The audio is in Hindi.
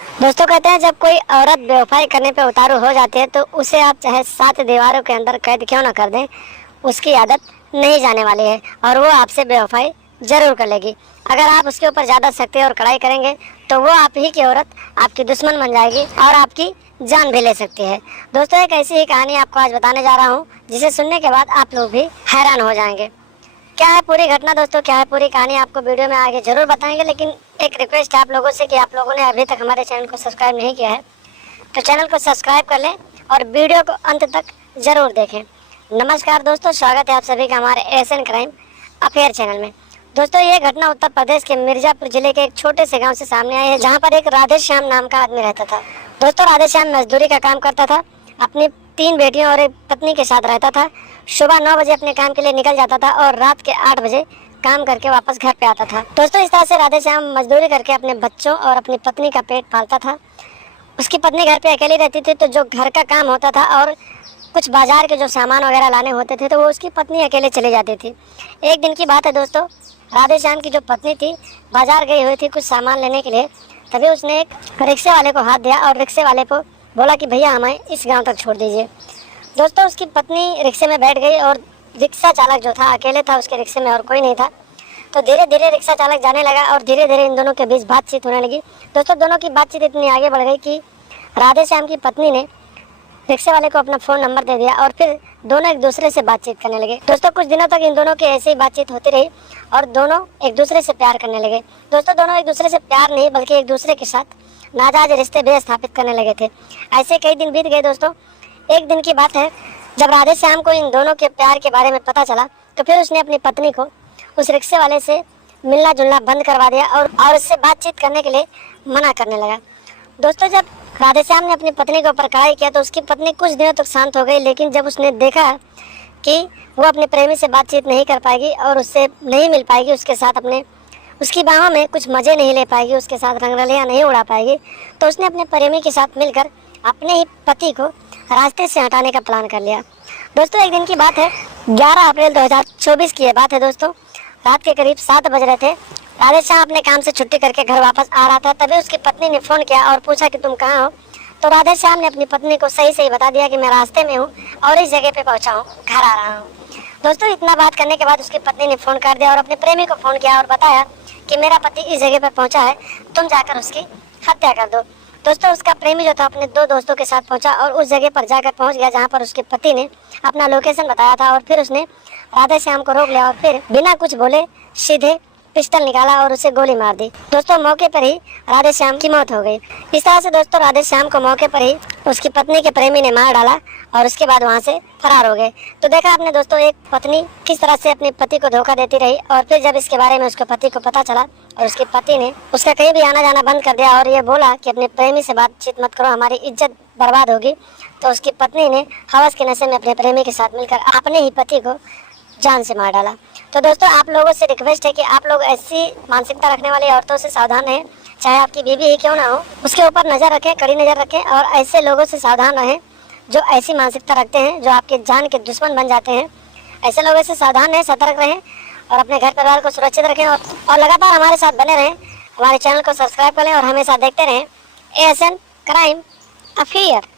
दोस्तों कहते हैं जब कोई औरत बेवफाई करने पे उतारू हो जाती है तो उसे आप चाहे 7 दीवारों के अंदर कैद क्यों ना कर दें, उसकी आदत नहीं जाने वाली है और वो आपसे बेवफाई जरूर कर लेगी। अगर आप उसके ऊपर ज़्यादा सख्ती और कड़ाई करेंगे तो वो आप ही की औरत आपकी दुश्मन बन जाएगी और आपकी जान भी ले सकती है। दोस्तों एक ऐसी ही कहानी आपको आज बताने जा रहा हूँ जिसे सुनने के बाद आप लोग भी हैरान हो जाएंगे। क्या है पूरी घटना दोस्तों, क्या है पूरी कहानी, आपको वीडियो में आगे जरूर बताएंगे। लेकिन एक रिक्वेस्ट है आप लोगों से कि आप लोगों ने अभी तक हमारे चैनल को सब्सक्राइब नहीं किया है तो चैनल को सब्सक्राइब कर लें और वीडियो को अंत तक जरूर देखें। नमस्कार दोस्तों, स्वागत है आप सभी का हमारे एशियन क्राइम अफेयर चैनल में। दोस्तों ये घटना उत्तर प्रदेश के मिर्जापुर जिले के एक छोटे से गाँव से सामने आई है, जहाँ पर एक राधे श्याम नाम का आदमी रहता था। दोस्तों राधे श्याम मजदूरी का काम करता था, अपनी 3 बेटियों और एक पत्नी के साथ रहता था। सुबह 9 बजे अपने काम के लिए निकल जाता था और रात के 8 बजे काम करके वापस घर पे आता था। दोस्तों इस तरह से राधे श्याम मजदूरी करके अपने बच्चों और अपनी पत्नी का पेट पालता था। उसकी पत्नी घर पे अकेली रहती थी, तो जो घर का काम होता था और कुछ बाजार के जो सामान वगैरह लाने होते थे तो वो उसकी पत्नी अकेले चली जाती थी। एक दिन की बात है दोस्तों, राधे श्याम की जो पत्नी थी बाजार गई हुई थी कुछ सामान लेने के लिए। तभी उसने एक रिक्शे वाले को हाथ दिया और रिक्शे वाले को बोला कि भैया हमें इस गांव तक छोड़ दीजिए। दोस्तों उसकी पत्नी रिक्शे में बैठ गई और रिक्शा चालक जो था अकेले था उसके रिक्शे में और कोई नहीं था। तो धीरे धीरे रिक्शा चालक जाने लगा और धीरे धीरे इन दोनों के बीच बातचीत होने लगी। दोस्तों दोनों की बातचीत इतनी आगे बढ़ गई कि राधे श्याम की पत्नी ने रिक्शे वाले को अपना फ़ोन नंबर दे दिया और फिर दोनों एक दूसरे से बातचीत करने लगे। दोस्तों कुछ दिनों तक इन दोनों की ऐसे ही बातचीत होती रही और दोनों एक दूसरे से प्यार करने लगे। दोस्तों दोनों एक दूसरे से प्यार नहीं बल्कि एक दूसरे के साथ नाजायज रिश्ते भी स्थापित करने लगे थे। ऐसे कई दिन बीत गए। दोस्तों एक दिन की बात है, जब राधे श्याम को इन दोनों के प्यार के बारे में पता चला तो फिर उसने अपनी पत्नी को उस रिक्शे वाले से मिलना जुलना बंद करवा दिया और उससे बातचीत करने के लिए मना करने लगा। दोस्तों जब राधे श्याम ने अपनी पत्नी के ऊपर कड़ाई किया तो उसकी पत्नी कुछ दिनों तक शांत हो गई, लेकिन जब उसने देखा कि वो अपने प्रेमी से बातचीत नहीं कर पाएगी और उससे नहीं मिल पाएगी, उसके साथ अपने उसकी बाहों में कुछ मज़े नहीं ले पाएगी, उसके साथ रंगरलियाँ नहीं उड़ा पाएगी, तो उसने अपने प्रेमी के साथ मिलकर अपने ही पति को रास्ते से हटाने का प्लान कर लिया। दोस्तों एक दिन की बात है, 11 अप्रैल 2024 की ये बात है। दोस्तों रात के करीब 7 बज रहे थे। राधे श्याम अपने काम से छुट्टी करके घर वापस आ रहा था। तभी उसकी पत्नी ने फ़ोन किया और पूछा कि तुम कहाँ हो। तो राधे श्याम ने अपनी पत्नी को सही सही बता दिया कि मैं रास्ते में हूँ और इस जगह पे पहुँचा हूँ, घर आ रहा हूँ। दोस्तों इतना बात करने के बाद उसकी पत्नी ने फ़ोन कर दिया और अपने प्रेमी को फ़ोन किया और बताया कि मेरा पति इस जगह पर पहुँचा है, तुम जाकर उसकी हत्या कर दो। दोस्तों उसका प्रेमी जो था अपने 2 दोस्तों के साथ पहुंचा और उस जगह पर जाकर पहुंच गया जहां पर उसके पति ने अपना लोकेशन बताया था। और फिर उसने राधे श्याम को रोक लिया और फिर बिना कुछ बोले सीधे पिस्टल निकाला और उसे गोली मार दी। दोस्तों मौके पर ही राधे श्याम की मौत हो गई। इस तरह से दोस्तों राधे श्याम को मौके पर ही उसकी पत्नी के प्रेमी ने मार डाला और उसके बाद वहां से फरार हो गए। तो देखा आपने दोस्तों एक पत्नी किस तरह से अपने पति को धोखा देती रही और फिर जब इसके बारे में उसके पति को पता चला और उसके पति ने उसका कहीं भी आना जाना बंद कर दिया और ये बोला कि अपने प्रेमी से बातचीत मत करो, हमारी इज्जत बर्बाद होगी, तो उसकी पत्नी ने हवस के नशे में अपने प्रेमी के साथ मिलकर अपने ही पति को जान से मार डाला। तो दोस्तों आप लोगों से रिक्वेस्ट है कि आप लोग ऐसी मानसिकता रखने वाली औरतों से सावधान रहें, चाहे आपकी बीवी ही क्यों ना हो, उसके ऊपर नज़र रखें, कड़ी नज़र रखें और ऐसे लोगों से सावधान रहें जो ऐसी मानसिकता रखते हैं, जो आपके जान के दुश्मन बन जाते हैं। ऐसे लोगों से सावधान रहें, सतर्क रहें और अपने घर परिवार को सुरक्षित रखें और लगातार हमारे साथ बने रहें। हमारे चैनल को सब्सक्राइब करें और हमेशा देखते रहें एशियन क्राइम अफेयर।